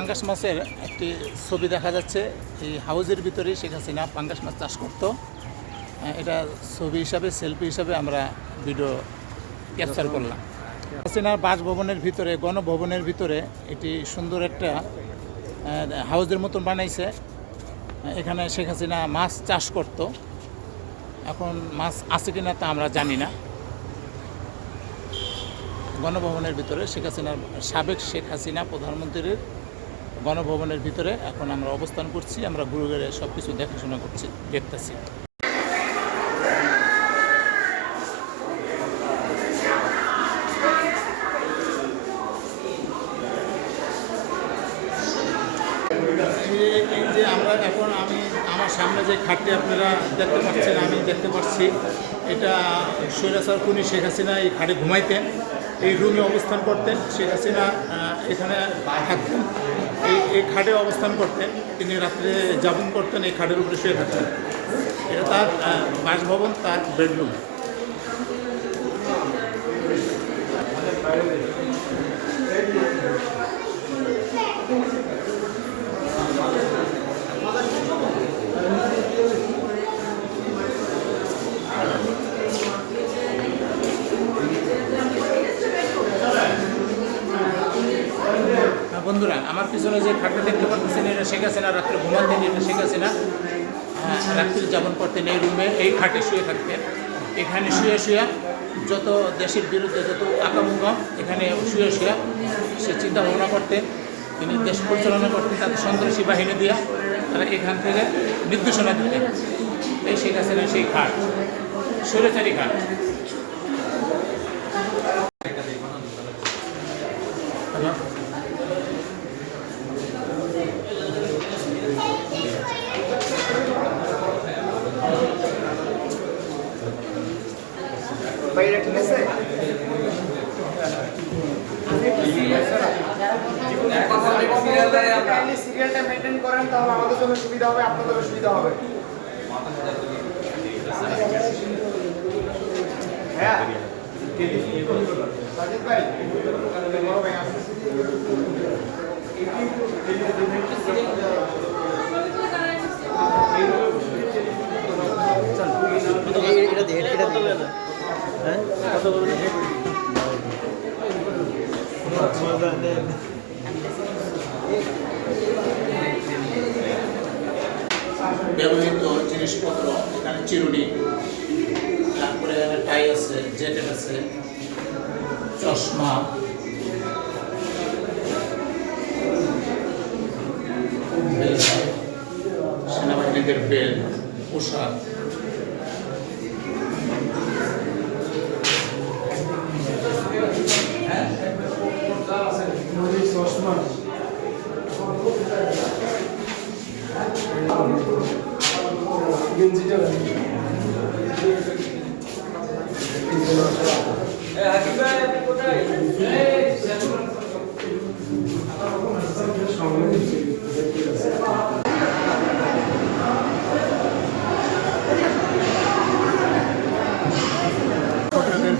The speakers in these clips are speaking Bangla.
পাঙ্গাস মাছের একটি ছবি দেখা যাচ্ছে। এই হাউজের ভিতরেই শেখ হাসিনা পাঙ্গাস মাছ চাষ করত। এটা ছবি হিসাবে, সেলফি হিসাবে আমরা ভিডিও ক্যাপচার করলাম। হাসিনার বাসভবনের ভিতরে, গণভবনের ভিতরে এটি সুন্দর একটা হাউজের মতন বানাইছে। এখানে শেখ হাসিনা মাছ চাষ করত। এখন মাছ আছে কিনা তা আমরা জানি না। গণভবনের ভিতরে সাবেক শেখ হাসিনা প্রধানমন্ত্রীর গণভবনের ভিতরে এখন আমরা অবস্থান করছি। আমরা ঘুরে ঘুরে সব কিছু দেখাশোনা করছি, দেখতেছি। এই যে আমরা এখন আমার সামনে যে খাটটি আপনারা দেখতে পাচ্ছেন, আমি দেখতে পাচ্ছি এটা স্বৈরাচার খুনি শেখ হাসিনা এই খাটে ঘুমাইতেন, এই রুমে অবস্থান করতেন। শেখ হাসিনা এখানে থাকতেন, এই খাটে অবস্থান করতেন। তিনি রাত্রে যাপন করতেন, এই খাটের উপরে শুয়ে থাকতেন। এটা তার বাসভবন, তার বেডরুম। বন্ধুরা, আমার পিছনে যে খাটটা দেখতে পাচ্ছেন, এটা শেখ হাসিনা রাত্রে ঘুমাতেন। এটা শেখ হাসিনা রাত্রি যাপন করতেন এই রুমে, এই খাটে শুয়ে থাকতেন। এখানে শুয়ে শুয়ে যত দেশের বিরুদ্ধে যত আকামুকাম, এখানে শুয়ে শুয়ে সে চিন্তা ভাবনা করতেন। তিনি দেশ পরিচালনা করতেন তাদের সন্ত্রাসী বাহিনী দিয়ে। তারা এখান থেকে নির্দেশনা দিতেন। এই শেখ হাসিনা সেই খাট, স্বৈরাচারী খাট। বাইরে ঠিক আছে। সিরিয়ালটা মেনটেন করেন, তাহলে আমাদের জন্য সুবিধা হবে, আপনাদের সুবিধা হবে। হ্যাঁ সাজিদ ভাই, বড় ভাই আসছে। ব্যবহৃত জিনিসপত্র, এখানে চিরুনি, তারপরে এখানে টাই আছে, জ্যাকেট আছে, চশমা, সেনাবাহিনীদের বেল্ট, পোশাক,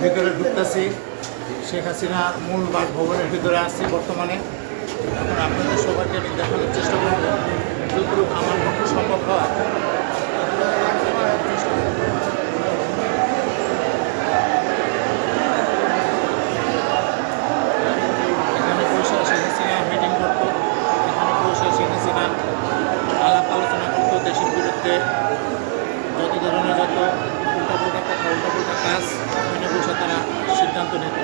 ভিতরে ঢুকতেছি। শেখ হাসিনার মূল বাসভবনের ভিতরে আসছি বর্তমানে। এখন আপনাদের সবাইকে আমি দেখানোর চেষ্টা করব, যতটুকু আমার পক্ষে সম্ভব হয়। এখানে বসে শেখ হাসিনা মিটিং করতো, এখানে বসে শেখ হাসিনা আলাপ আলোচনা করতো দেশের বিরুদ্ধে যত ধরনের যত উল্টাপাল্টা কথা, উল্টাপাল্টা কাজ, এখানে বসে তারা সিদ্ধান্ত নিত।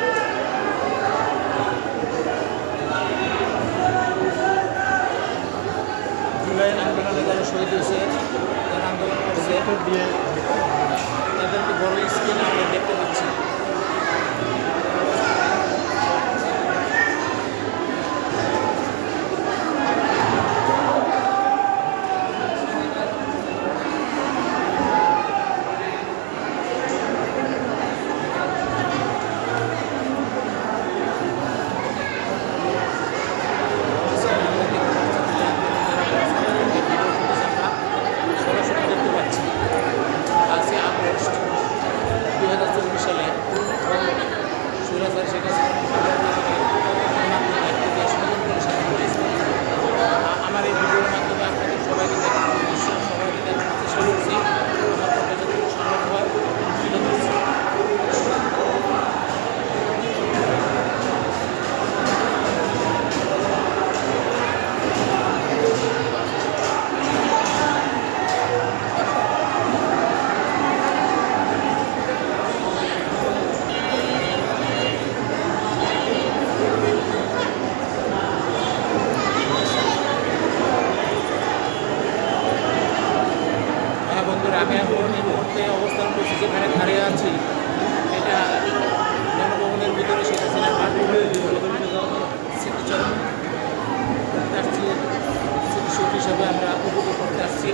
জুলাই আন্দোলনে যারা শহীদ হয়েছে, যারা আন্দোলন করছে, তাদেরকে বড় স্ক্রিন আমরা দেখতে পাচ্ছি। সরাসরি দেখতে পাচ্ছি। যেখানে দাঁড়িয়ে আছি এটা গণভবনের ভিতরে শেখ হাসিনার স্মৃতিচরণ করতে আসছি, স্মৃতিসৌধ হিসাবে আমরা উপভোগ করতে আসছি।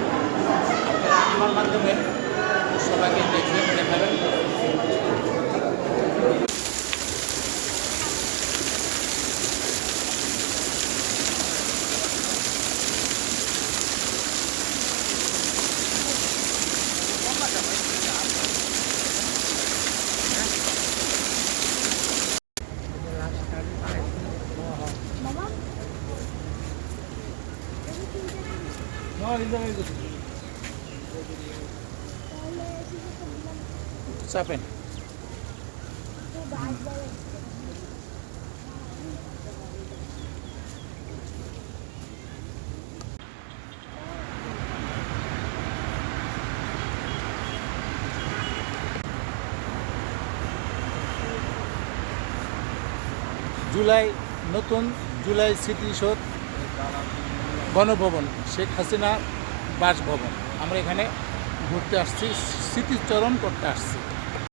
আপনারা আমার মাধ্যমে সবাইকে দেখাবেন। চাপেন। নতুন জুলাই স্মৃতিসৌধ গণভবন, শেখ হাসিনা বাসভবন। আমরা এখানে ঘুরতে আসছি, স্মৃতিচরণ করতে আসছি।